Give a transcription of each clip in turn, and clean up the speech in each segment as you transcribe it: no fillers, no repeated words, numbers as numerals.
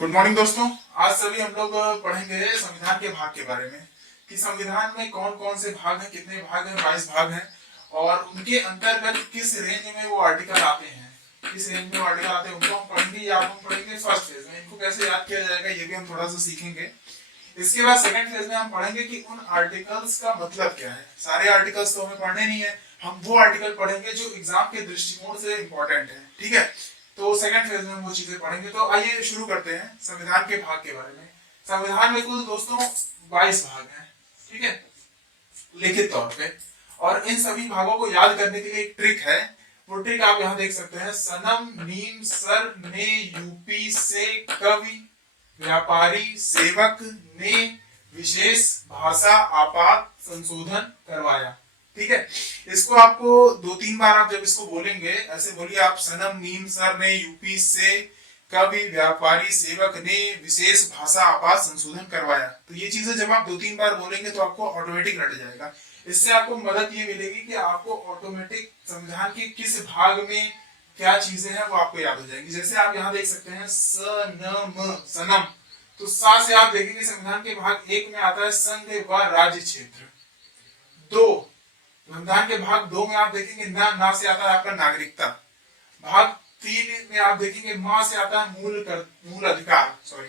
Good morning दोस्तों। आज सभी हम लोग पढ़ेंगे संविधान के भाग के बारे में कि संविधान में कौन कौन से भाग हैं, कितने भाग हैं, 22 भाग हैं और उनके अंतर्गत किस रेंज में वो आर्टिकल आते हैं, किस रेंज में वो आर्टिकल आते हैं उनको हम पढ़ेंगे या हम पढ़ेंगे फर्स्ट फेज में। इनको कैसे याद किया जाएगा ये भी हम थोड़ा सा सीखेंगे। इसके बाद सेकंड फेज में हम पढ़ेंगे कि उन आर्टिकल्स का मतलब क्या है। सारे आर्टिकल्स तो हमें पढ़ने नहीं है, हम वो आर्टिकल पढ़ेंगे जो एग्जाम के दृष्टिकोण से इंपॉर्टेंट है। ठीक है, तो सेकंड फेज में हम वो चीजें पढ़ेंगे। तो आइए शुरू करते हैं संविधान के भाग के बारे में। संविधान में कुल दोस्तों 22 भाग हैं, ठीक है, लिखित तौर पे। और इन सभी भागों को याद करने के लिए एक ट्रिक है। वो ट्रिक आप यहाँ देख सकते हैं। सनम नीम सर ने यूपी से कवि व्यापारी सेवक ने विशेष भाषा आपात संशोधन करवाया। ठीक है, इसको आपको 2-3 बार आप जब इसको बोलेंगे ऐसे बोलिए आप, सनम नीम सर ने यूपी से कवि व्यापारी सेवक ने विशेष भाषा आपात संशोधन करवाया। तो ये चीजें जब आप 2-3 बार बोलेंगे तो आपको ऑटोमेटिक रट जाएगा। इससे आपको मदद ये मिलेगी कि आपको ऑटोमेटिक संविधान के किस भाग में क्या चीजें हैं वो आपको याद हो जाएंगी। जैसे आप यहाँ देख सकते हैं सनम, सनम, तो सा से आप देखेंगे संविधान के भाग 1 में आता है संघ व राज्य क्षेत्र। 2 संविधान के भाग 2 में आप देखेंगे ना से आता है आपका नागरिकता। भाग 3 में आप देखेंगे मा से आता है मूल अधिकार, सॉरी।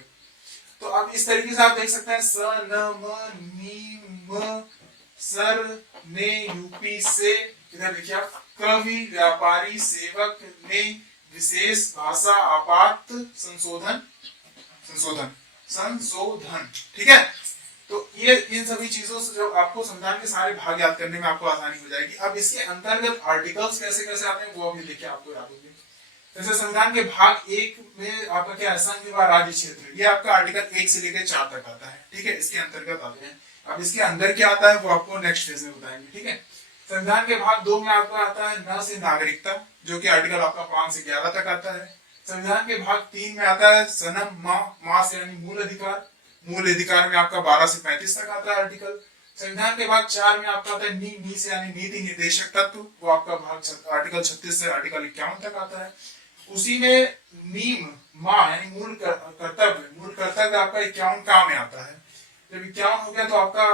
तो अब इस तरीके से आप देख सकते हैं स न म नी म सर ने यूपी से, इधर देखिए आप, कवि व्यापारी सेवक ने विशेष भाषा आपात संशोधन संशोधन संशोधन। ठीक है, तो ये इन सभी चीजों से जब आपको संविधान के सारे भाग याद करने में आपको आसानी हो जाएगी। अब इसके अंतर्गत आर्टिकल्स कैसे कैसे आते हैं वो अभी देखिए आपको याद होंगे। जैसे संविधान के भाग 1 में आपका क्या है, संघ व राज्य क्षेत्र, ये आपका आर्टिकल 1 से लेकर 4 तक आता है। ठीक है, इसके अंतर्गत आते हैं। अब इसके अंदर क्या आता है वो आपको नेक्स्ट फेज में बताएंगे। ठीक है, संविधान के भाग 2 में आपका आता है न से नागरिकता, जो कि आर्टिकल आपका 5 से 11 तक आता है। संविधान के भाग 3 में आता है सनम मा से यानी मूल अधिकार। मूल अधिकार में आपका 12 से 35 तक आता है आर्टिकल। संविधान के भाग 4 में आपका आता है नी से यानी नीति निर्देशक तत्व, वो आपका भाग आर्टिकल 36 से आर्टिकल 51 तक आता है। उसी में नीम मा यानी मूल कर्तव्य आपका 51 का में आता है। जब 51 हो गया तो आपका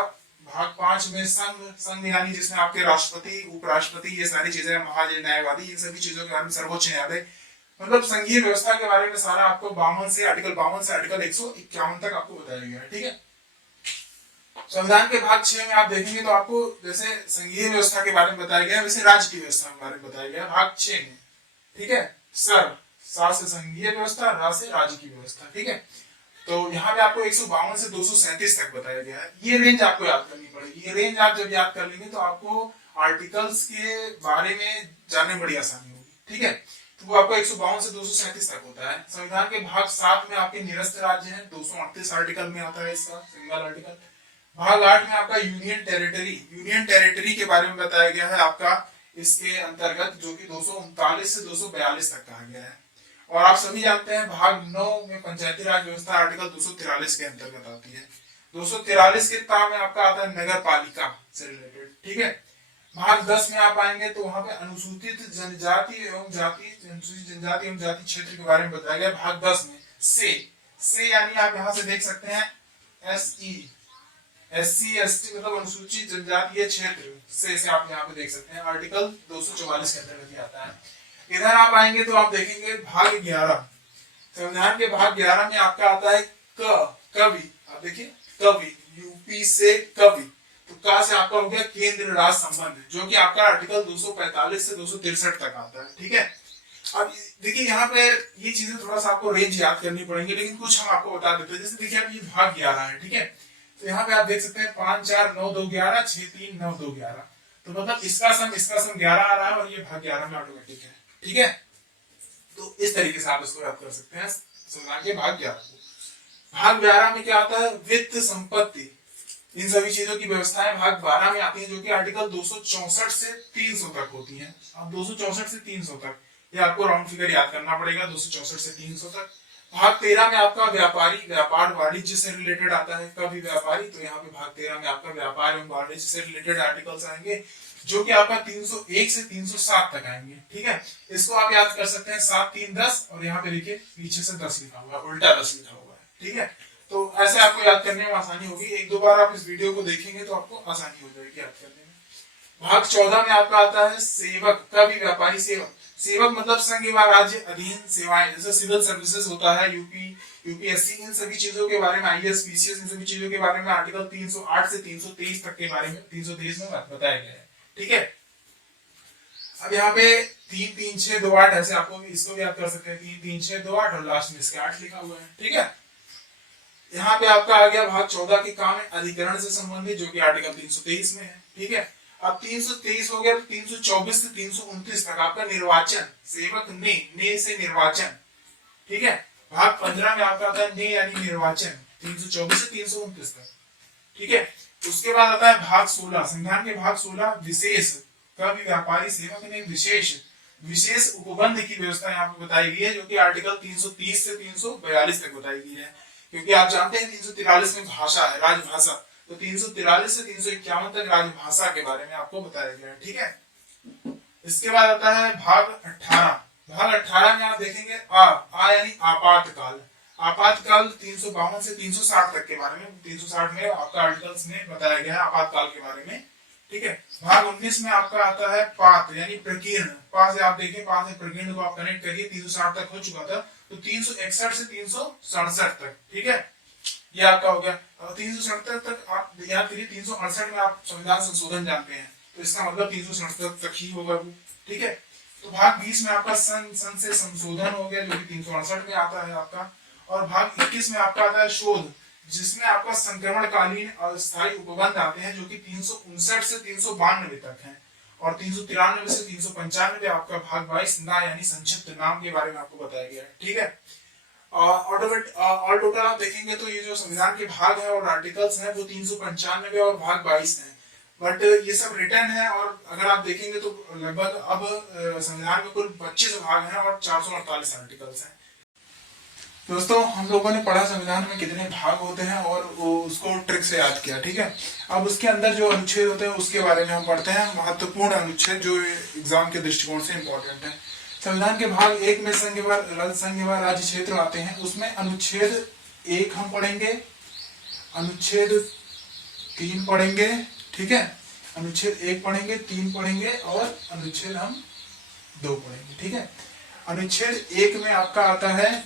भाग 5 में संघ यानी जिसमें आपके राष्ट्रपति उपराष्ट्रपति ये सारी चीजें, महाजन न्यायवादी, इन सभी चीजों के बारे में, सर्वोच्च न्यायालय, मतलब संघीय व्यवस्था के बारे में सारा आपको 52 से आर्टिकल 151 तक आपको बताया गया है। ठीक है, संविधान के भाग 6 में आप देखेंगे तो आपको जैसे संघीय व्यवस्था के बारे में बताया गया वैसे राज्य की व्यवस्था के बारे में बताया गया भाग 6 में। ठीक है, सा से संघीय व्यवस्था, रा से राज्य की व्यवस्था। ठीक है, तो यहाँ पे आपको 152 से 237 तक बताया गया है। ये रेंज आपको याद करनी पड़ेगी। ये रेंज आप जब याद कर लेंगे तो आपको आर्टिकल्स के बारे में जानने में बड़ी आसानी होगी। ठीक है, तो वो आपका 152 से 237 तक होता है। संविधान के भाग 7 में आपके निरस्त राज्य हैं, 238 आर्टिकल में आता है इसका सिंगल आर्टिकल। भाग 8 में आपका यूनियन टेरिटरी के बारे में बताया गया है आपका इसके अंतर्गत, जो कि 239 से 242 तक कहा गया है। और आप सभी जानते हैं भाग 9 में पंचायती राज व्यवस्था आर्टिकल 243 के अंतर्गत आती है। 243 के ता में आपका आता है नगर पालिका से रिलेटेड। ठीक है, भाग 10 में आप आएंगे तो वहां पे अनुसूचित जनजाति एवं जाति क्षेत्र के बारे में बताया गया भाग 10 में। से यानी आप यहाँ से देख सकते हैं SC ST मतलब अनुसूचित जनजातीय क्षेत्र से आप यहाँ पे देख सकते हैं आर्टिकल 244 के अंतर्गत ही आता है। इधर आप आएंगे तो आप देखेंगे भाग 11, संविधान के भाग 11 में आपका आता है कवि। आप देखिए कवि, यूपी से कवि, तो का से आपका हो गया केंद्र राज्य संबंध, जो कि आपका आर्टिकल 245 से 263 तक आता है। ठीक है, अब देखिए यहाँ पे ये चीजें थोड़ा सा आपको रेंज याद करनी पड़ेंगी, लेकिन कुछ हम आपको बता देते हैं। जैसे देखिए अब ये भाग 11 है। ठीक है, तो यहाँ पे आप देख सकते हैं 5 4 9 2 11 6 3 9 2 11, तो मतलब इसका सम 11 आ रहा है और ये भाग 11 में ऑटोमेटिक है। ठीक है, तो इस तरीके से आप इसको याद कर सकते हैं संविधान के भाग 11 को। भाग 12 में क्या आता है, वित्त संपत्ति, इन सभी चीजों की व्यवस्थाएं भाग 12 में आती हैं, जो कि आर्टिकल 264 से 300 तक होती हैं। अब 264 से 300 तक ये आपको राउंड फिगर याद करना पड़ेगा, 264 से 300 तक। भाग 13 में आपका व्यापार वाणिज्य से रिलेटेड आता है, कभी व्यापारी, तो यहाँ पे भाग 13 में आपका व्यापार एवं वाणिज्य से रिलेटेड आर्टिकल्स आएंगे, जो कि आपका 301 से 307 तक आएंगे। ठीक है, इसको आप याद कर सकते हैं 7 3 10, और यहाँ पे देखिए पीछे से 10 लिखा हुआ, उल्टा 10 लिखा हुआ। ठीक है, तो ऐसे आपको याद करने में आसानी होगी। एक दो बार आप इस वीडियो को देखेंगे तो आपको आसानी हो जाएगी याद करने में। भाग 14 में आपका आता है सेवक का भी व्यापारी सेवक। सेवक मतलब संघ एवं राज्य अधीन सेवाएं, जैसे सिविल सर्विसेज होता है, यूपीएससी, इन सभी चीजों के बारे में, आईएएस पीसीएस, इन सभी चीजों के बारे में आर्टिकल 308 से 323 तक के बारे में 323 में बताया गया है। ठीक है, अब यहाँ पे 3 3 6 2 8 ऐसे आपको इसको भी याद कर सकते हैं, 3 3 6 2 8 और लास्ट में इसके 8 लिखा हुआ है। ठीक है, यहाँ पे आपका आ गया भाग 14 के काम अधिकरण से संबंधित, जो कि आर्टिकल 323 में है। ठीक है, अब 323 हो गया तो 324 से 329 तक आपका निर्वाचन, सेवक ने से निर्वाचन। ठीक है, भाग 15 में आपका आता है ने यानी निर्वाचन, 324 से 329 तक। ठीक है, उसके बाद आता है भाग 16, संविधान के भाग 16 विशेष का भी व्यापारी सेवक ने विशेष उपबंध की व्यवस्था यहाँ पे बताई गई है, जो कि आर्टिकल 330 से 342 तक बताई गई है। क्योंकि आप जानते हैं 343 में भाषा है, राजभाषा, तो 343 से 351 तक राजभाषा के बारे में आपको बताया गया है। ठीक है, इसके बाद आता है भाग 18। भाग 18 में आप देखेंगे आ यानी आपातकाल। आपातकाल 352 से 360 तक के बारे में, 360 में आपका आर्टिकल्स में बताया गया है आपातकाल के बारे में। ठीक है, भाग 19 में आपका आता है पात यानी प्रकीर्ण। पा से आप देखें, पा से प्रकीर्ण को आप कनेक्ट करिए, 360 तक हो चुका था, तो 361 से 367 तक। ठीक है, ये आपका हो गया। 367 तक आप याद करिए, 368 में आप संविधान संशोधन जानते हैं, तो इसका मतलब 367 तक ही होगा। ठीक है, तो भाग 20 में आपका संघ से संशोधन हो गया, जो कि 368 में आता है आपका। और भाग 21 में आपका आता है शोध, जिसमें आपका संक्रमणकालीन अस्थायी उपबंध आते हैं, जो कि 359 से 392 तक हैं। और 393 से 395 आपका भाग 22 ना यानी संक्षिप्त नाम के बारे में आपको बताया गया है। ठीक है, ऑल टोटल आप देखेंगे तो ये जो संविधान के भाग है और आर्टिकल्स हैं वो 395 और भाग 22 हैं, बट ये सब रिटर्न है। और अगर आप देखेंगे तो लगभग अब संविधान में कुल 25 भाग हैं और 448 आर्टिकल्स हैं। दोस्तों, हम लोगों ने पढ़ा संविधान में कितने भाग होते हैं और उसको ट्रिक से याद किया। ठीक है, अब उसके अंदर जो अनुच्छेद होते हैं उसके बारे में हम पढ़ते हैं, महत्वपूर्ण अनुच्छेद जो एग्जाम के दृष्टिकोण से इंपॉर्टेंट है। संविधान के भाग 1 में संघ एवं राज्य क्षेत्र आते हैं, उसमें अनुच्छेद 1 हम पढ़ेंगे, अनुच्छेद 3 पढ़ेंगे। ठीक है, अनुच्छेद 1 पढ़ेंगे, 3 पढ़ेंगे और अनुच्छेद हम 2 पढ़ेंगे। ठीक है, अनुच्छेद 1 में आपका आता है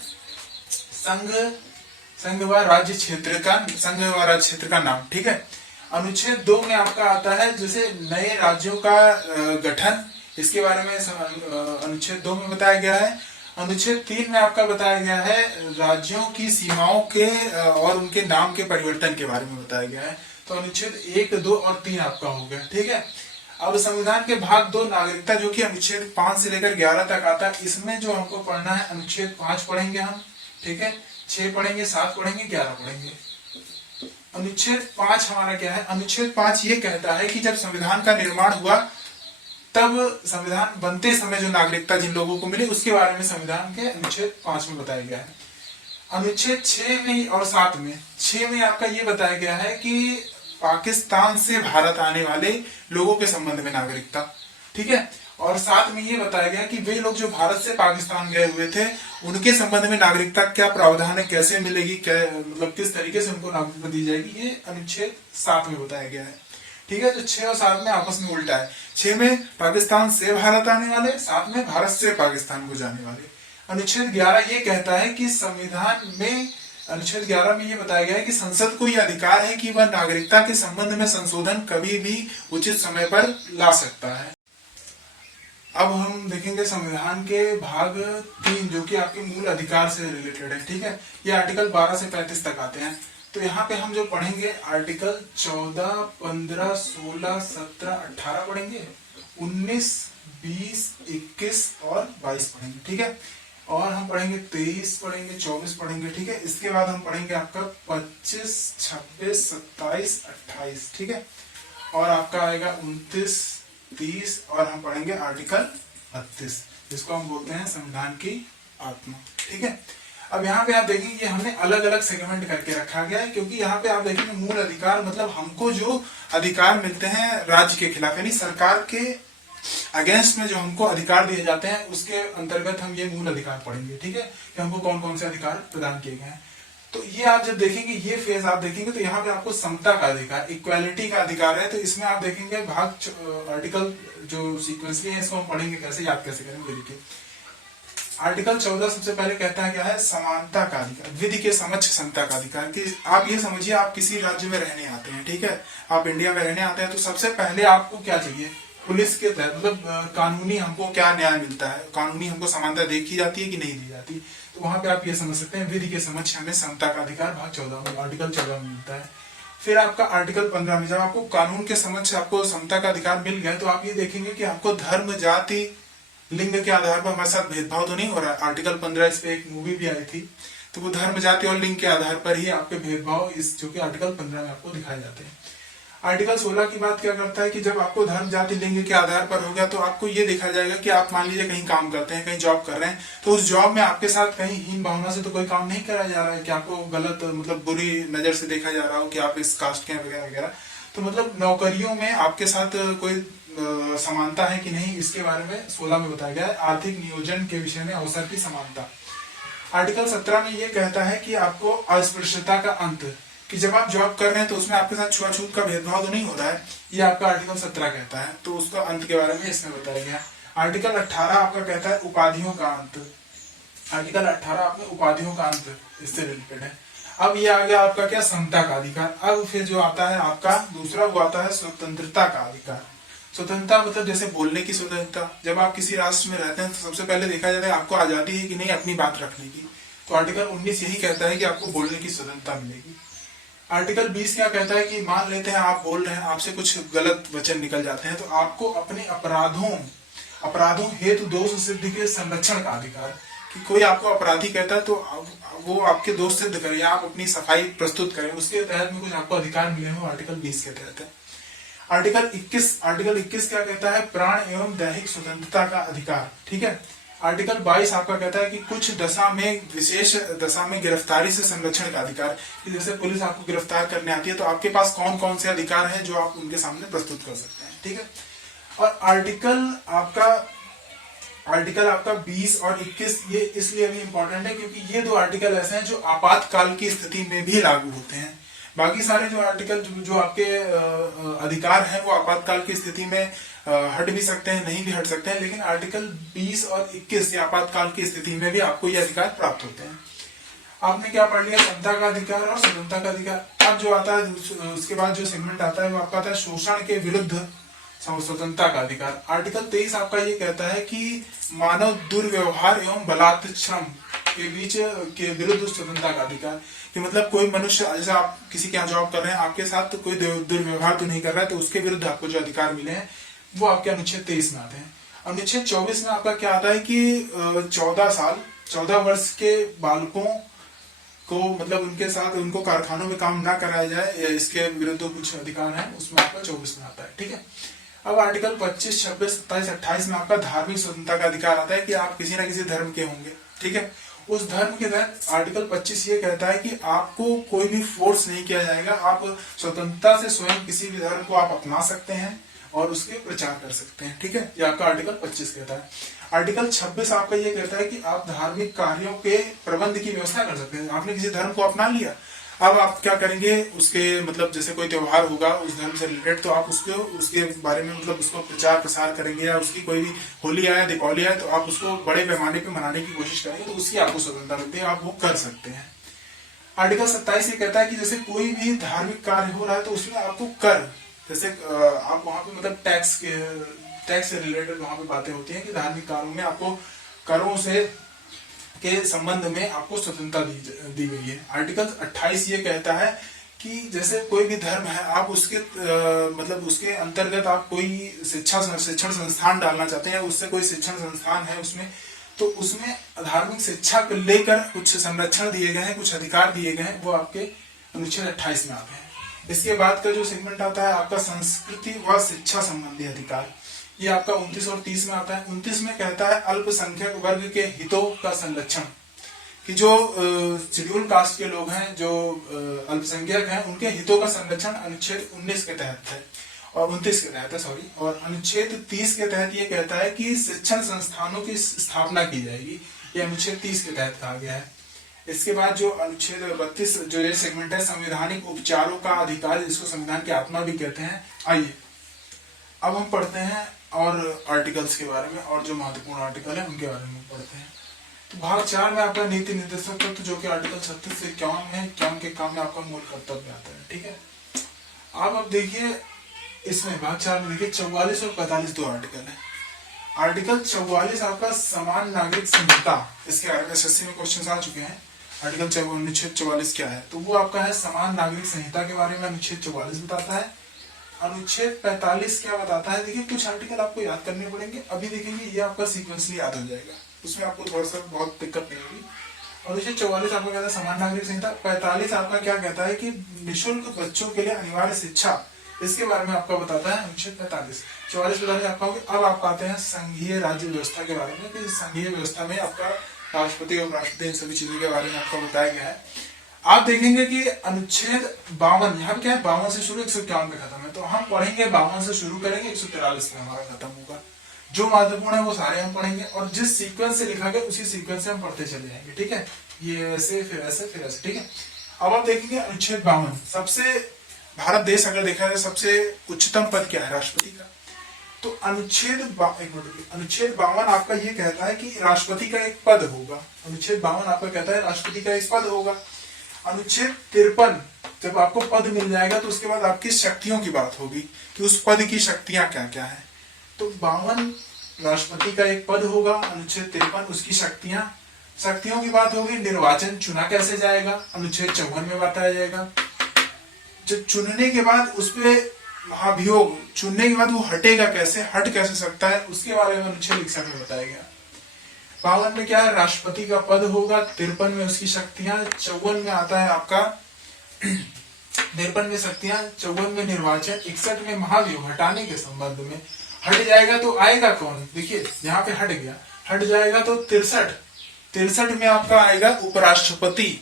संघ व राज्य क्षेत्र का नाम। ठीक है, अनुच्छेद 2 में आपका आता है जैसे नए राज्यों का गठन, इसके बारे में अनुच्छेद 2 में बताया गया है। अनुच्छेद 3 में आपका बताया गया है राज्यों की सीमाओं के और उनके नाम के परिवर्तन के बारे में बताया गया है। तो अनुच्छेद 1, 2 और 3 आपका हो गया। ठीक है, अब संविधान के भाग 2 नागरिकता, जो कि अनुच्छेद 5 से लेकर 11 तक आता है, इसमें जो हमको पढ़ना है अनुच्छेद 5 पढ़ेंगे हम। ठीक है, 6 पढ़ेंगे, 7 पढ़ेंगे, 11 पढ़ेंगे। अनुच्छेद 5 हमारा क्या है? अनुच्छेद 5 ये कहता है कि जब संविधान का निर्माण हुआ तब संविधान बनते समय जो नागरिकता जिन लोगों को मिली उसके बारे में संविधान के अनुच्छेद 5 में बताया गया है। अनुच्छेद 6 में और 7 में, 6 में आपका ये बताया गया है कि पाकिस्तान से भारत आने वाले लोगों के संबंध में नागरिकता। ठीक है, और 7 में ये बताया गया कि वे लोग जो भारत से पाकिस्तान गए हुए थे उनके संबंध में नागरिकता क्या प्रावधान है, कैसे मिलेगी, क्या मतलब किस तरीके से उनको नागरिकता दी जाएगी, ये अनुच्छेद 7 में बताया गया है। ठीक है, तो 6 और 7 में आपस में उल्टा है। 6 में पाकिस्तान से भारत आने वाले, 7 में भारत से पाकिस्तान को जाने वाले। अनुच्छेद 11 ये कहता है कि संविधान में, अनुच्छेद 11 में ये बताया गया है कि संसद को यह अधिकार है कि वह नागरिकता के संबंध में संशोधन कभी भी उचित समय पर ला सकता है। अब हम देखेंगे संविधान के भाग 3 जो कि आपके मूल अधिकार से रिलेटेड है। ठीक है, ये आर्टिकल 12 से 35 तक आते हैं। तो यहाँ पे हम जो पढ़ेंगे आर्टिकल 14, 15, 16, 17, 18 पढ़ेंगे, 19, 20, 21 और 22 पढ़ेंगे। ठीक है, और हम पढ़ेंगे 23 पढ़ेंगे, 24 पढ़ेंगे। ठीक है, इसके बाद हम पढ़ेंगे आपका 25, 26, 27, 28। ठीक है, और आपका आएगा 29, 30 और हम पढ़ेंगे आर्टिकल 32 जिसको हम बोलते हैं संविधान की आत्मा। ठीक है, अब यहाँ पे आप देखेंगे हमने अलग अलग सेगमेंट करके रखा गया है, क्योंकि यहाँ पे आप देखेंगे मूल अधिकार मतलब हमको जो अधिकार मिलते हैं राज्य के खिलाफ यानी सरकार के अगेंस्ट में जो हमको अधिकार दिए जाते हैं उसके अंतर्गत हम ये मूल अधिकार पढ़ेंगे। ठीक है, कि हमको कौन कौन से अधिकार प्रदान किए गए हैं। तो ये आप जब देखेंगे, ये फेज आप देखेंगे तो यहाँ पे आपको समता का अधिकार, इक्वालिटी का अधिकार है। तो इसमें आप देखेंगे आर्टिकल जो सीक्वेंसली है इसको हम पढ़ेंगे कैसे, याद कैसे करेंगे देखिए। आर्टिकल 14 सबसे पहले कहता है क्या है, समानता का अधिकार, विधि के समक्ष समता का अधिकार। कि आप ये समझिए आप किसी राज्य में रहने आते हैं, ठीक है, आप इंडिया में रहने आते हैं, तो सबसे पहले आपको क्या चाहिए, पुलिस के तहत मतलब कानूनी हमको क्या न्याय मिलता है, कानूनी हमको समानता देखी जाती है कि नहीं दी जाती। तो वहां पे आप ये समझ सकते हैं विधि के समक्ष हमें समता का अधिकार भाग 14 में, आर्टिकल 14 में मिलता है। फिर आपका आर्टिकल 15 में जब आपको कानून के समक्ष आपको समता का अधिकार मिल गया, तो आप ये देखेंगे कि आपको धर्म, जाति, लिंग के आधार पर हमारे साथ भेदभाव तो नहीं हो रहा है। आर्टिकल 15 इस पे एक मूवी भी आई थी, तो वो धर्म, जाति और लिंग के आधार पर ही आपके भेदभाव इस जो कि आर्टिकल 15 में आपको दिखाए जाते हैं। आर्टिकल 16 की बात क्या करता है कि जब आपको धर्म, जाति, लिंग के आधार पर हो गया, तो आपको ये देखा जाएगा कि आप मान लीजिए कहीं काम करते हैं, कहीं जॉब कर रहे हैं, तो उस जॉब में आपके साथ कहीं हीन भावना से तो कोई काम नहीं करा जा रहा है कि आपको गलत मतलब बुरी नजर से देखा जा रहा हो कि आप इस कास्ट के हैं वगैरह वगैरह। तो मतलब नौकरियों में आपके साथ कोई समानता है कि नहीं, इसके बारे में 16 में बताया गया है। आर्थिक नियोजन के विषय में अवसर की समानता। आर्टिकल 17 में ये कहता है कि आपको अस्पृश्यता का अंत, कि जब आप जॉब कर रहे हैं तो उसमें आपके साथ छुआछूत का भेदभाव तो नहीं हो रहा है, ये आपका आर्टिकल 17 कहता है। तो उसका अंत के बारे में इसमें बताया गया। आर्टिकल 18 आपका कहता है उपाधियों का अंत। आर्टिकल 18 आपने उपाधियों का अंत इससे रिलेटेड है। अब ये आ गया आपका क्या, समता का अधिकार। अब फिर जो आता है आपका दूसरा, वो आता है स्वतंत्रता का अधिकार। स्वतंत्रता मतलब जैसे बोलने की स्वतंत्रता। जब आप किसी राष्ट्र में रहते हैं तो सबसे पहले देखा जाता है आपको आजादी है कि नहीं अपनी बात रखने की। तो आर्टिकल 19 यही कहता है कि आपको बोलने की स्वतंत्रता मिलेगी। आर्टिकल 20 क्या कहता है कि मान लेते हैं आप बोल रहे हैं, आपसे कुछ गलत वचन निकल जाते हैं, तो आपको अपने अपराधों हेतु दोष सिद्धि के संरक्षण का अधिकार। कि कोई आपको अपराधी कहता है तो वो आपके दोष सिद्ध करें, आप अपनी सफाई प्रस्तुत करें, उसके तहत में कुछ आपको अधिकार मिले हो, आर्टिकल 20 के तहत है। आर्टिकल 21 क्या कहता है, प्राण एवं दैहिक स्वतंत्रता का अधिकार। ठीक है। आर्टिकल 22 आपका कहता है कि कुछ दशा में, विशेष दशा में गिरफ्तारी से संरक्षण का अधिकार। कि जैसे पुलिस आपको गिरफ्तार करने आती है तो आपके पास कौन कौन से अधिकार हैं जो आप उनके सामने प्रस्तुत कर सकते हैं। ठीक है। और आर्टिकल आपका 20 और 21 ये इसलिए भी इंपॉर्टेंट है क्योंकि ये दो आर्टिकल ऐसे हैं जो आपातकाल की स्थिति में भी लागू होते हैं। बाकी सारे जो आर्टिकल जो आपके अधिकार हैं वो आपातकाल की स्थिति में हट भी सकते हैं, नहीं भी हट सकते हैं, लेकिन आर्टिकल 20 और 21 ये आपातकाल की स्थिति में भी आपको ये अधिकार प्राप्त होते हैं। आपने क्या पढ़ लिया, समता का अधिकार और स्वतंत्रता का अधिकार। अब जो आता है उसके बाद जो सेगमेंट आता है वो आपका आता है शोषण के विरुद्ध स्वतंत्रता का अधिकार। आर्टिकल 23 आपका ये कहता है कि मानव दुर्व्यवहार एवं बलात्श्रम के बीच के विरुद्ध स्वतंत्रता का अधिकार। कि मतलब कोई मनुष्य, जैसे आप किसी के यहाँ जॉब कर रहे हैं, आपके साथ तो कोई दुर्व्यवहार तो नहीं कर रहा है, तो उसके विरुद्ध आपको जो अधिकार मिले हैं वो आपके अनुच्छेद 23 में आते हैं। अनुच्छेद 24 में आपका क्या आता है कि 14 वर्ष के बालकों को मतलब उनके साथ उनको कारखानों में काम ना कराया जाए, इसके विरुद्ध कुछ अधिकार है, उसमें आपका 24 में आता है। ठीक है। अब आर्टिकल 25, 26, 27, 28 में आपका धार्मिक स्वतंत्रता का अधिकार आता है कि आप किसी ना किसी धर्म के होंगे। ठीक है। उस धर्म के तहत आर्टिकल 25 ये कहता है कि आपको कोई भी फोर्स नहीं किया जाएगा, आप स्वतंत्रता से स्वयं किसी भी धर्म को आप अपना सकते हैं और उसके प्रचार कर सकते हैं। ठीक है। ये आपका आर्टिकल 25 कहता है। आर्टिकल 26 आपका ये कहता है कि आप धार्मिक कार्यों के प्रबंध की व्यवस्था कर सकते हैं। आपने किसी धर्म को अपना लिया, अब आप क्या करेंगे, उसके मतलब जैसे कोई त्योहार होगा उस धर्म से रिलेटेड, तो आप उसके बारे में मतलब उसको प्रचार प्रसार करेंगे, या उसकी कोई भी होली आया, दीपावली आया, तो आप उसको बड़े पैमाने पे मनाने की कोशिश करेंगे, तो उसकी आपको स्वतंत्रता मिलती है, आप वो कर सकते हैं। आर्टिकल 27 ये कहता है कि जैसे कोई भी धार्मिक कार्य हो रहा है तो उसमें आपको कर, जैसे आप वहां पे मतलब टैक्स से रिलेटेड वहां पे बातें होती हैं कि धार्मिक कार्यों में आपको करों से के संबंध में आपको स्वतंत्रता दी गई है। आर्टिकल 28 ये कहता है कि जैसे कोई भी धर्म है, आप उसके मतलब उसके अंतर्गत आप कोई शिक्षण संस्थान डालना चाहते हैं, उससे कोई शिक्षण संस्थान है उसमें, तो उसमें धार्मिक शिक्षा को लेकर कुछ संरक्षण दिए गए हैं, कुछ अधिकार दिए गए हैं, वो आपके अनुच्छेद 28 में आते हैं। इसके बाद का जो सेगमेंट आता है आपका संस्कृति व शिक्षा संबंधी अधिकार, ये आपका 29 और 30 में आता है। 29 में कहता है अल्पसंख्यक वर्ग के हितों का संरक्षण, कि जो शेड्यूल कास्ट के लोग हैं, जो अल्पसंख्यक हैं, उनके हितों का संरक्षण अनुच्छेद 19 के तहत है और 29 के तहत है, सॉरी। और अनुच्छेद 30 के तहत ये कहता है कि शिक्षण संस्थानों की स्थापना की जाएगी, ये अनुच्छेद 30 के तहत कहा गया है। इसके बाद जो अनुच्छेद 32 जो ये सेगमेंट है, संवैधानिक उपचारों का अधिकार, जिसको संविधान की आत्मा भी कहते हैं। आइए अब हम पढ़ते हैं और आर्टिकल्स के बारे में, और जो महत्वपूर्ण आर्टिकल है उनके बारे में पढ़ते हैं। तो भाग 4 में आपका नीति निर्देशक तत्व, जो कि आर्टिकल 36 से 51 में, 51 के काम में आपका मूल कर्तव्य आता है। ठीक है, अब देखिए इसमें भाग 4 में देखिए 44 और 45 दो आर्टिकल है। आर्टिकल 44 आपका समान नागरिक संहिता, इसके बारे में एसएससी में क्वेश्चन आ चुके हैं। आर्टिकल अनुच्छेद 44 क्या है, तो वो आपका है समान नागरिक संहिता के बारे में अनुच्छेद 44 बताता है। अनुच्छेद 45 क्या बताता है, देखिए कुछ आर्टिकल आपको याद करने पड़ेंगे, अभी देखेंगे ये आपका सीक्वेंसली याद हो जाएगा, उसमें आपको थोड़ा सा बहुत दिक्कत नहीं होगी। अनुच्छेद 44 आपका कहता है समान नागरिक संहिता। 45 आपका क्या कहता है कि निःशुल्क बच्चों के लिए अनिवार्य शिक्षा, इसके बारे में आपका बताता है अनुच्छेद 45। 44 बताने आपका होगा। अब आप आते हैं संघीय राज्य व्यवस्था के बारे में, कि संघीय व्यवस्था में आपका राष्ट्रपति और राष्ट्रपति इन सभी चीजों के बारे में आपको बताया गया है। आप देखेंगे कि अनुच्छेद 52 यहाँ क्या है, 52 से शुरू 151 पे खत्म है, तो हम पढ़ेंगे 52 से शुरू करेंगे, 143 में हमारा खत्म होगा। जो महत्वपूर्ण है वो सारे हम पढ़ेंगे, और जिस सीक्वेंस से लिखा गया उसी सीक्वेंस से हम पढ़ते चले जाएंगे। ठीक है, ये ऐसे फिर ऐसे फिर ऐसे। ठीक है, अब आप देखेंगे अनुच्छेद 52, सबसे भारत देश अगर देखा जाए सबसे उच्चतम पद क्या है, राष्ट्रपति का। तो अनुच्छेद 52 आपका ये कहता है कि राष्ट्रपति का एक पद होगा। अनुच्छेद 52 आपका कहता है राष्ट्रपति का एक पद होगा। अनुच्छेद 53, जब आपको पद मिल जाएगा तो उसके बाद आपकी शक्तियों की बात होगी कि उस पद की शक्तियां क्या क्या है। तो 52 राष्ट्रपति का एक पद होगा, अनुच्छेद 53 उसकी शक्तियों की बात होगी। निर्वाचन चुना कैसे जाएगा, अनुच्छेद 54 में बताया जाएगा। जब चुनने के बाद उसपे महाभियोग, चुनने के बाद वो हटेगा कैसे, हट कैसे सकता है, उसके बारे में अनुच्छेद 61 में बताया गया। 52 में क्या है, राष्ट्रपति का पद होगा। 53 में उसकी शक्तियां, 54 में आता है आपका 53 में शक्तियां, 54 में निर्वाचन, 61 में महाभियोग, हटाने के संबंध में। हट जाएगा तो आएगा कौन, देखिए यहाँ पे हट गया, हट जाएगा तो 63 में आपका आएगा उपराष्ट्रपति।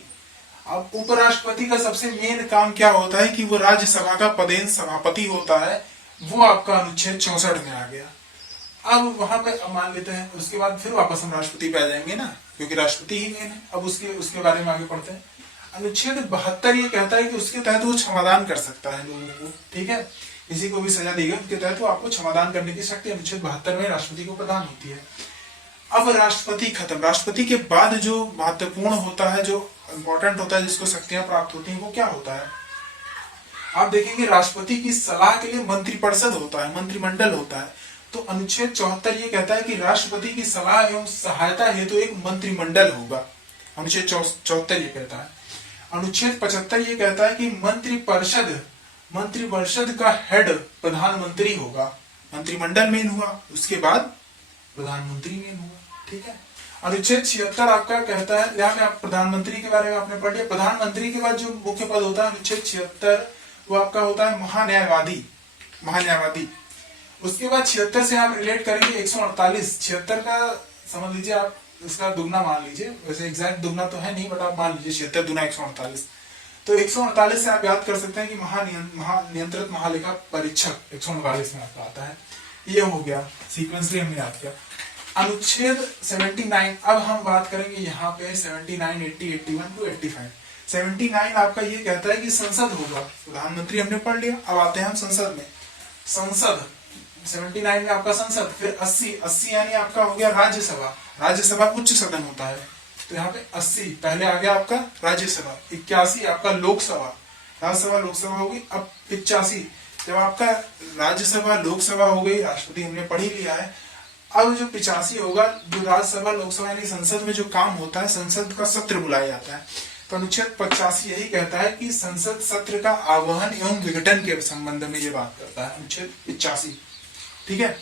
अब उपराष्ट्रपति का सबसे मेन काम क्या होता है कि वो राज्यसभा का पदेन सभापति होता है, वो आपका अनुच्छेद 64 में आ गया। अब वहां पे मान लेते हैं, उसके बाद फिर वापस हम राष्ट्रपति पे आ जाएंगे ना, क्योंकि राष्ट्रपति ही मेन है। अब उसके बारे में आगे पढ़ते हैं। अनुच्छेद 72 ये कहता है कि उसके तहत वो क्षमादान कर सकता है लोगों को। ठीक है, किसी को भी सजा दी गई उसके तहत वो आपको क्षमादान करने की शक्ति अनुच्छेद 72 में राष्ट्रपति को प्रदान होती है। अब राष्ट्रपति खत्म, राष्ट्रपति के बाद जो महत्वपूर्ण होता है, जो इंपॉर्टेंट होता है, जिसको शक्तियां प्राप्त होती हैं, वो क्या होता है। आप देखेंगे राष्ट्रपति की सलाह के लिए मंत्रिपरिषद होता है, मंत्रिमंडल होता है। तो अनुच्छेद 74 ये कहता है कि राष्ट्रपति की सलाह एवं सहायता हेतु एक मंत्रिमंडल होगा। अनुच्छेद 74 ये कहता है। अनुच्छेद 75 ये कहता है कि मंत्रिपरिषद का हेड प्रधानमंत्री होगा। मंत्रिमंडल मेन हुआ, उसके बाद प्रधानमंत्री मेन हुआ। ठीक है, अनुच्छेद 76 आपका कहता है, यहाँ पे आप प्रधानमंत्री के बारे में आपने पढ़ लिया। प्रधानमंत्री के बाद जो मुख्य पद होता है अनुच्छेद 76 वो आपका होता है महान्यायवादी। उसके बाद 76 से आप रिलेट करेंगे 148, 76 का समझ लीजिए आप, इसका दुगना मान लीजिए, वैसे एग्जैक्ट दुगना तो है नहीं, बट आप मान लीजिए 76 दुना 148। तो 148 से आप याद कर सकते हैं कि महानियंत्रित महालेखा परीक्षक 148 में आपका आता है। ये हो गया, सीक्वेंसली हमने याद किया। अनुच्छेद 79, अब हम बात करेंगे यहाँ पे 79, 80, 81 to 85। 79 आपका ये कहता है कि संसद होगा। प्रधानमंत्री हमने पढ़ लिया, अब आते हैं हम संसद में। संसद 79 में आपका संसद। फिर 80 यानी आपका हो गया राज्यसभा। राज्यसभा उच्च सदन होता है, तो यहाँ पे 80 पहले आ गया आपका राज्यसभा। 81 आपका लोकसभा, राज्यसभा लोकसभा होगी। अब 85 जब आपका राज्यसभा लोकसभा हो गई, राष्ट्रपति हमने पढ़ ही लिया है। अब जो 85 होगा, जो राज्यसभा लोकसभा यानी संसद में जो काम होता है, संसद का सत्र बुलाया जाता है। तो अनुच्छेद 85 यही कहता है कि संसद सत्र का आह्वान एवं विघटन के संबंध में ये बात करता है, अनुच्छेद 85। ठीक है,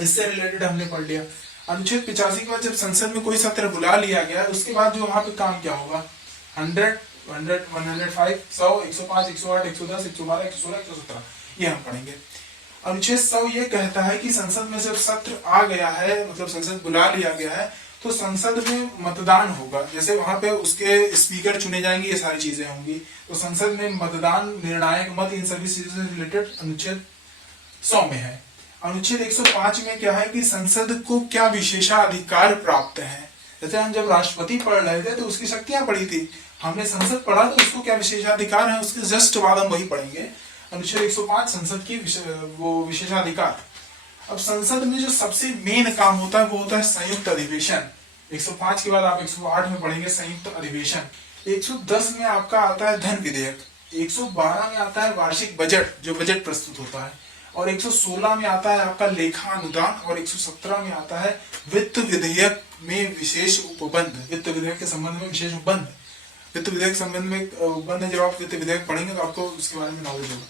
इससे रिलेटेड हमने पढ़ लिया। अनुच्छेद 85 के बाद जब संसद में कोई सत्र बुला लिया गया, उसके बाद जो वहां पे काम क्या होगा, 100, 105, 100, 105, 108, 110, 112, 116, 117 ये हम पढ़ेंगे। अनुच्छेद 100 ये कहता है कि संसद में जब सत्र आ गया है, मतलब संसद बुला लिया गया है, तो संसद में मतदान होगा। जैसे वहां पे उसके स्पीकर चुने जाएंगे, ये सारी चीजें होंगी। तो संसद में मतदान, निर्णायक मत, इन सभी चीजों से रिलेटेड अनुच्छेद 100 में है। अनुच्छेद 105 में क्या है कि संसद को क्या विशेषाधिकार प्राप्त है। जैसे हम जब राष्ट्रपति पढ़ रहे थे तो उसकी शक्तियां पढ़ी थी, हमने संसद पढ़ा तो उसको क्या विशेषाधिकार है, उसके जस्ट बाद हम वही पढ़ेंगे। अनुच्छेद 105 संसद की वो विशेषाधिकार। अब संसद में जो सबसे मेन काम होता है वो होता है संयुक्त अधिवेशन। 105 के बाद आप 108 में पढ़ेंगे संयुक्त अधिवेशन। 110 में आपका आता है धन विधेयक, 112 में आता है वार्षिक बजट जो बजट प्रस्तुत होता है, और 116 में आता है आपका लेखा अनुदान, और 117 में आता है वित्त विधेयक में विशेष उपबंध। वित्त विधेयक के संबंध में विशेष उपबंध, वित्त विधेयक संबंध में उपबंध। जब आप वित्त विधेयक पढ़ेंगे तो आपको उसके बारे में नॉलेज होगा।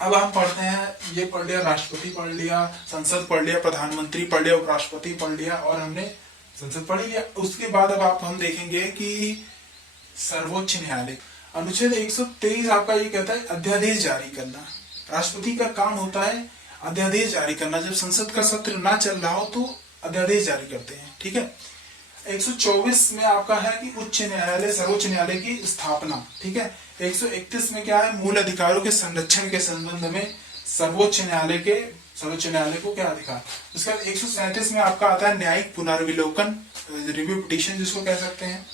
अब हम पढ़ते हैं, ये पढ़ लिया, राष्ट्रपति पढ़ लिया, संसद पढ़ लिया, प्रधानमंत्री पढ़ लिया, उपराष्ट्रपति पढ़ लिया, और हमने संसद पढ़ लिया। उसके बाद अब हम देखेंगे कि सर्वोच्च न्यायालय। अनुच्छेद 123 आपका ये कहता है अध्यादेश जारी करना। राष्ट्रपति का काम होता है अध्यादेश जारी करना। जब संसद का सत्र ना चल रहा हो तो अध्यादेश जारी करते हैं, ठीक है। 124 में आपका है कि उच्च न्यायालय, सर्वोच्च न्यायालय की स्थापना, ठीक है। 131 में क्या है, मूल अधिकारों के संरक्षण के संबंध में सर्वोच्च न्यायालय को क्या अधिकार। उसके बाद 137 में आपका आता है न्यायिक पुनर्विलोकन, रिव्यू पिटीशन जिसको कह सकते हैं।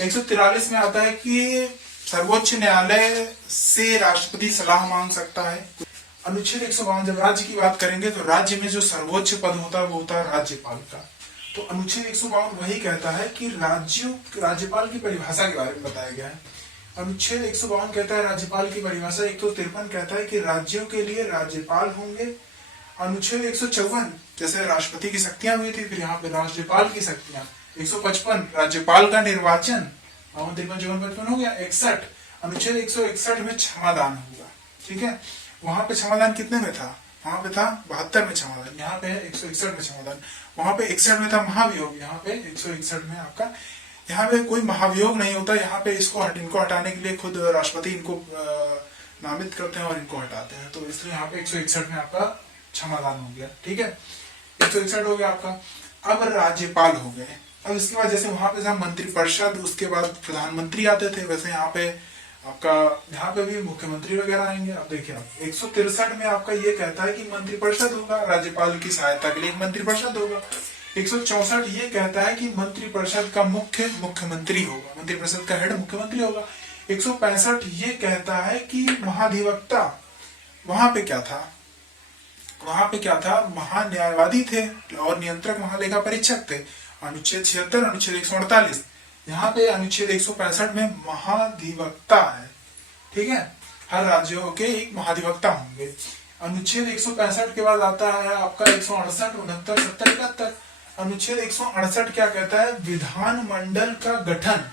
143 में आता है कि सर्वोच्च न्यायालय से राष्ट्रपति सलाह मांग सकता है। अनुच्छेद 152 जब राज्य की बात करेंगे तो राज्य में जो सर्वोच्च पद होता है वो होता है राज्यपाल का। तो अनुच्छेद 152 वही कहता है कि राज्यपाल की परिभाषा के बारे में बताया गया है। अनुच्छेद 152 कहता है राज्यपाल की परिभाषा। 153 कहता है कि राज्यों के लिए राज्यपाल होंगे। अनुच्छेद 154 जैसे राष्ट्रपति की शक्तियां हुई थी, फिर यहाँ पे राज्यपाल की शक्तियां। 155 राज्यपाल का निर्वाचन, 53 हो गया। 61 अनुच्छेद 161 में क्षमादान होगा, ठीक है। वहां पे क्षमादान कितने में था, वहां पे था 72 में क्षमादान, यहाँ पे है 161 में क्षमादान। वहां पे 61 में था महाभियोग, यहाँ पे 161 में आपका, यहाँ पे कोई महाभियोग नहीं होता। यहाँ पे इनको हटाने के लिए खुद राष्ट्रपति इनको नामित करते हैं और इनको हटाते हैं, तो इसलिए यहाँ पे 161 में आपका क्षमादान हो गया, ठीक है। 161 हो गया आपका। अब राज्यपाल हो गए। अब इसके बाद जैसे वहां पे था मंत्रिपरिषद, उसके बाद प्रधानमंत्री आते थे, वैसे यहाँ पे आपका यहाँ पे भी मुख्यमंत्री वगैरह आएंगे। अब देखिए आप 163 में आपका ये कहता है कि मंत्रिपरिषद होगा, राज्यपाल की सहायता के लिए मंत्रिपरिषद होगा। 164 ये कहता है कि मंत्रिपरिषद का मुख्यमंत्री होगा, मंत्रिपरिषद का हेड मुख्यमंत्री होगा। 165 ये कहता है कि महाधिवक्ता, वहां पे क्या था, महान्यायवादी थे और नियंत्रक महालेखा परीक्षक थे। अनुच्छेद 76, अनुच्छेद 148, यहाँ पे अनुच्छेद 165 में महाधिवक्ता है, ठीक है। हर राज्यों के एक महाधिवक्ता होंगे। अनुच्छेद 165 के बाद आता है आपका 168, 69, 70, 71। अनुच्छेद 168 क्या कहता है, विधानमंडल का गठन।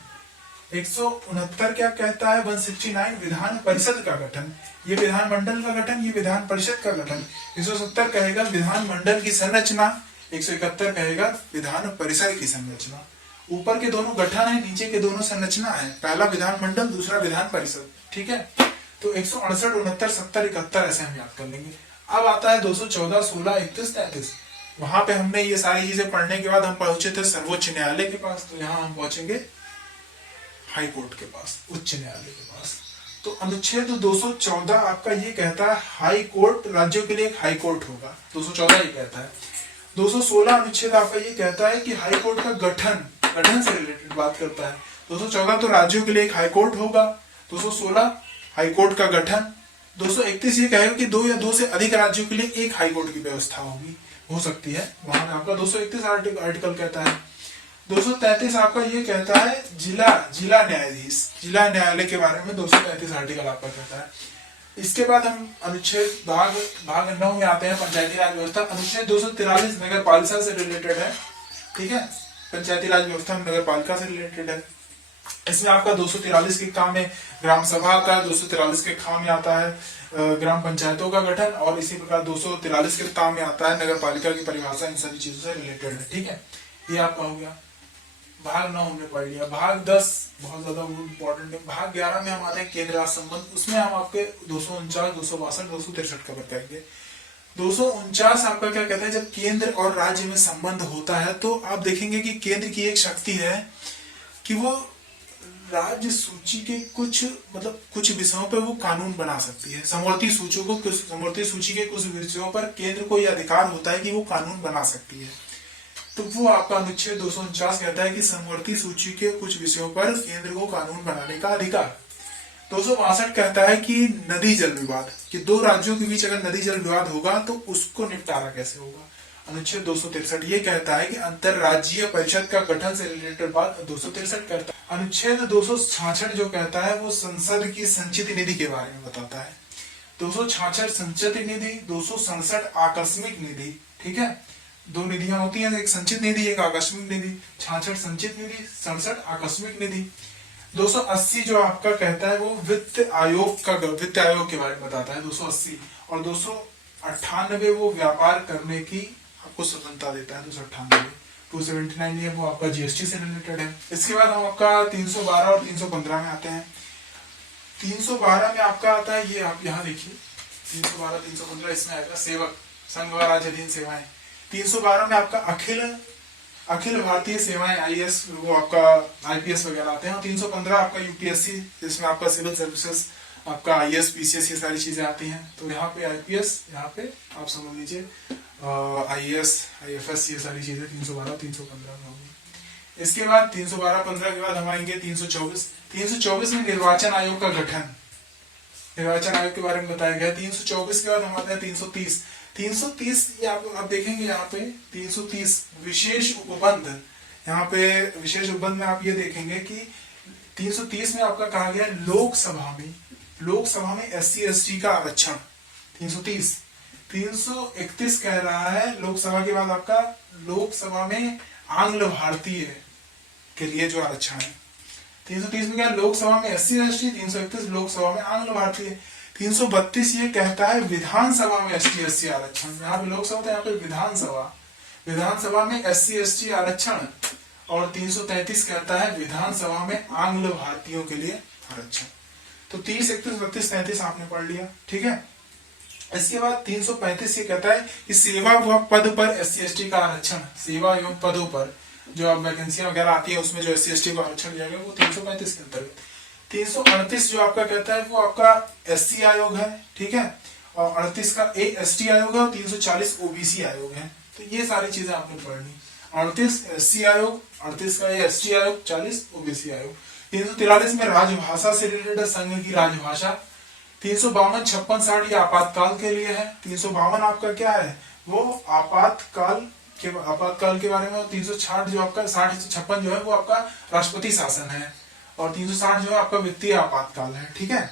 169 क्या कहता है, 169 विधान परिषद का गठन। ये विधानमंडल का गठन, ये विधान परिषद का गठन। 170 कहेगा विधानमंडल की संरचना, 171 कहेगा विधान परिषद की संरचना। ऊपर के दोनों गठन है, नीचे के दोनों संरचना है, पहला विधानमंडल, दूसरा विधान परिषद, ठीक है। तो 168, 69, 70, 71 ऐसे हम याद कर लेंगे। अब आता है 214, 16, 31, 33। वहां पे हमने ये सारी चीजें पढ़ने के बाद हम पहुंचे थे सर्वोच्च न्यायालय के पास, तो यहाँ हम पहुंचेंगे हाई कोर्ट के पास, उच्च न्यायालय के पास। तो अनुच्छेद 214 आपका ये कहता है हाई कोर्ट, राज्यों के लिए एक हाई कोर्ट होगा, 214 ये कहता है। 216 अनुच्छेद आपका ये कहता है कि हाई कोर्ट का गठन से रिलेटेड बात करता है। 214 तो राज्यों के लिए एक हाई कोर्ट होगा, 216 हाई कोर्ट का गठन। 231 ये कहेगा कि 2 या 2 से अधिक राज्यों के लिए एक हाई कोर्ट की व्यवस्था होगी, हो सकती है, वहां आपका 231 आर्टिकल कहता है। 233 आपका ये कहता है जिला न्यायाधीश, जिला न्यायालय के बारे में 233 आर्टिकल आपका कहता है। इसके बाद हम अनुच्छेद भाग 9 में आते हैं, पंचायती राज व्यवस्था। अनुच्छेद 243 नगर पालिका से रिलेटेड है, ठीक है। पंचायती राज व्यवस्था नगर पालिका से रिलेटेड है। इसमें आपका 243 के काम में ग्राम सभा आता है, 243 के काम में आता है ग्राम पंचायतों का गठन, और इसी प्रकार 243 के काम में आता है नगर पालिका की परिभाषा, इन सभी चीजों से रिलेटेड है, ठीक है। ये आपका हो गया भाग 9 हमने पढ़ लिया। भाग 10 बहुत ज्यादा इंपॉर्टेंट है। भाग 11 में हम आते हैं केंद्र राज्य संबंध, उसमें हम आपके 249, 262, 263 कवर करेंगे। 249 आपका क्या कहता है, जब केंद्र और राज्य में संबंध होता है तो आप देखेंगे कि केंद्र की एक शक्ति है कि वो राज्य सूची के कुछ विषयों पर वो कानून बना सकती है। समवर्ती सूची के कुछ विषयों पर केंद्र को यह अधिकार होता है कि वो कानून बना सकती है। तो वो आपका अनुच्छेद 249 कहता है कि समवर्ती सूची के कुछ विषयों पर केंद्र को कानून बनाने का अधिकार। 262 कहता है कि नदी जल विवाद, कि दो राज्यों के बीच अगर नदी जल विवाद होगा तो उसको निपटारा कैसे होगा। अनुच्छेद 263 ये कहता है कि अंतरराज्यीय परिषद का गठन से रिलेटेड बात 263 करता है। अनुच्छेद 266 जो कहता है वो संसद की संचित निधि के बारे में बताता है। 266 संचित निधि, 267 आकस्मिक निधि, ठीक है, दो निधियां होती हैं, एक संचित निधि एक आकस्मिक निधि। 66 संचित निधि, 67 आकस्मिक निधि। 280 जो आपका कहता है वो वित्त आयोग के बारे में बताता है 280, और 298 वो व्यापार करने की आपको स्वतंत्रता देता है 298। 279 ये वो आपका जीएसटी से रिलेटेड है। इसके बाद हम आपका 312 और 315 में आते हैं। 312 में आपका आता है, ये आप यहाँ देखिए 312 315 इसमें आएगा सेवक संघ व राज्याधीन सेवाएं। 312 में आपका अखिल भारतीय सेवाएं आईएएस, वो आपका आईपीएस वगैरह आते हैं। और 315 आपका यूपीएससी, जिसमें आपका सिविल सर्विसेज, आपका आईएएस पीसीएस ये सारी चीजें आती हैं। तो यहाँ पे आईपीएस, यहाँ पे आप समझ लीजिए आईएएस आईएफएस, ये सारी चीजें 312 315 में होंगी। इसके बाद 312-15 के बाद हम आएंगे 324। 324 में निर्वाचन आयोग का गठन, निर्वाचन आयोग के बारे में बताया गया। 324 के बाद हम आते हैं 330। 330 ये आप देखेंगे यहाँ पे 330 विशेष उपबंध, यहाँ पे विशेष उपबंध में आप ये देखेंगे कि 330 में आपका कहा गया लोकसभा में एससी एसटी का आरक्षण 330। 331 कह रहा है लोकसभा के बाद आपका लोकसभा में आंग्ल भारतीय के लिए जो आरक्षण है। 330 में क्या लोकसभा में एससी एसटी, 331 लोकसभा में आंग्ल भारतीय। 332 ये कहता है विधानसभा में एसटी एससी आरक्षण, यहाँ पे लोकसभा था, यहाँ पे विधानसभा में एससी एसटी आरक्षण। और 333 कहता है विधानसभा में आंग्ल भारतीयों के लिए आरक्षण। तो 30, 31, 32, 33 आपने पढ़ लिया, ठीक है। इसके बाद 335 ये कहता है कि सेवा व पद पर एससी एसटी का आरक्षण, सेवा एवं पदों पर जो अब वैकेंसियां वगैरह आती है उसमें जो एससी एसटी को आरक्षण दिया गया वो 335 के अंतर्गत। 338 जो आपका कहता है वो आपका एससी आयोग है, ठीक है, और 38 का एसटी आयोग है, और 340 ओबीसी आयोग है। तो ये सारी चीजें आपने पढ़नी। 38 एससी आयोग, 38 का एसटी आयोग, 40 ओबीसी आयोग। 343 में राजभाषा से रिलेटेड संघ की राजभाषा। 352 56 60 ये आपातकाल के लिए है। 352 आपका क्या है वो आपातकाल के बारे में। 360 जो आपका 60 56 जो है वो आपका राष्ट्रपति शासन है, और 360 जो है आपका वित्तीय आपातकाल है, ठीक है।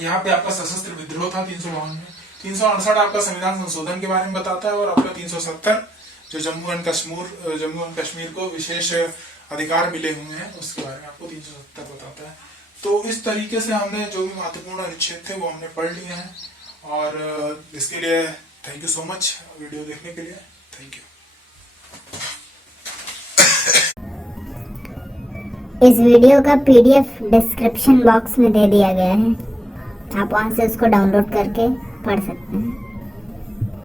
यहाँ पे आपका सशस्त्र विद्रोह था 352 में। 368 आपका संविधान संशोधन के बारे में बताता है, और आपका 370 जो जम्मू एंड कश्मीर को विशेष अधिकार मिले हुए हैं उसके बारे में आपको 370 बताता है। तो इस तरीके से हमने जो भी महत्वपूर्ण अनुच्छेद थे वो हमने पढ़ लिए हैं, और इसके लिए thank you so much video देखने के लिए, थैंक यू। इस वीडियो का पीडीएफ डिस्क्रिप्शन बॉक्स में दे दिया गया है, आप वहां से उसको डाउनलोड करके पढ़ सकते हैं।